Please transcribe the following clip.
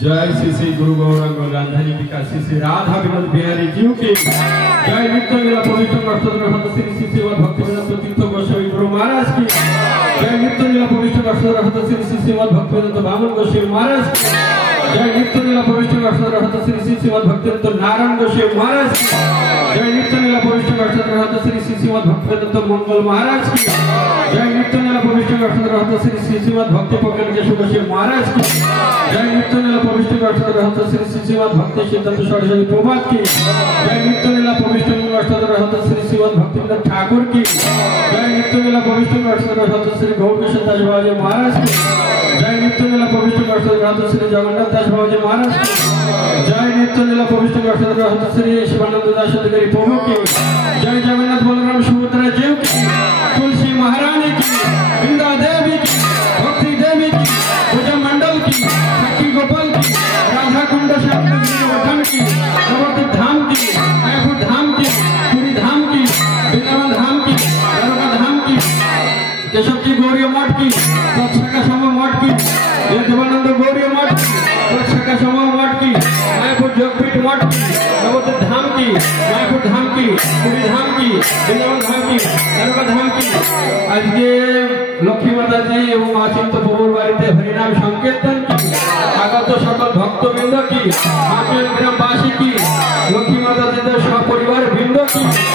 जय श्री श्री गुरु गौरांग गांधारी विकास श्री राधा विनोद बिहारी जीव की जय नित्य लीला पवित्र नक्षत्र श्री श्री सेवा भक्ति विनोद तीर्थ गोस्वामी गुरु महाराज की जय नित्य लीला पवित्र नक्षत्र श्री श्री सेवा भक्ति विनोद बामन गोस्वामी महाराज की जय नित्य लीला पवित्र नक्षत्र श्री श्री सेवा भक्ति विनोद नारायण गोस्वामी महाराज की जय नित्य लीला पवित्र नक्षत्र श्री श्री सेवा भक्ति विनोद मंगल महाराज की जय नित्य लीला पवित्र नक्षत्र श्री श्री सेवा भक्ति पकड़ केशव गोस्वामी महाराज की जय नित्य लीला पवित्र नक्षत्र श्री श्री सेवा भक्ति सिद्धांत सरस्वती प्रभात की जय नित्य लीला पवित्र नक्षत्र श्री सेवा भक्ति विनोद ठाकुर की जय नित्य लीला पवित्र नक्षत्र श्री गौर किशन दास बाबा महाराज की जय नित्य लीला पवित्र नक्षत्र श्री जगन्नाथ दास बाबा महाराज की जय नित्य लीला पवित्र नक्षत्र श्री शिवानंद दास अधिकारी प्रभु की जय जगन्नाथ बलराम सुभद्रा जीव की तुलसी महारानी की वृंदा देवी की भक्ति देवी की पूजा मंडल की शक्ति गोपाल की राधा कुंड श्याम की नवद्वीप धाम की मायापुर धाम की पुरी धाम की वृंदावन धाम की द्वारका धाम की केशव की गौरी मठ की सत्संग समूह मठ की देवानंद गौरी मठ की सत्संग समूह मठ की मायापुर जोगपीठ मठ की नवद्वीप धाम की मायापुर धाम की पुरी धाम की वृंदावन धाम की द्वारका धाम की आज के लक्ष्मी माता जी एवं आचिंत प्रभुर बाड़ीते हरिनाम संकीर्तन की आगत सकल भक्तवृंद की ग्रामवासी की लक्ष्मी माता जी सपरिवार वृंद की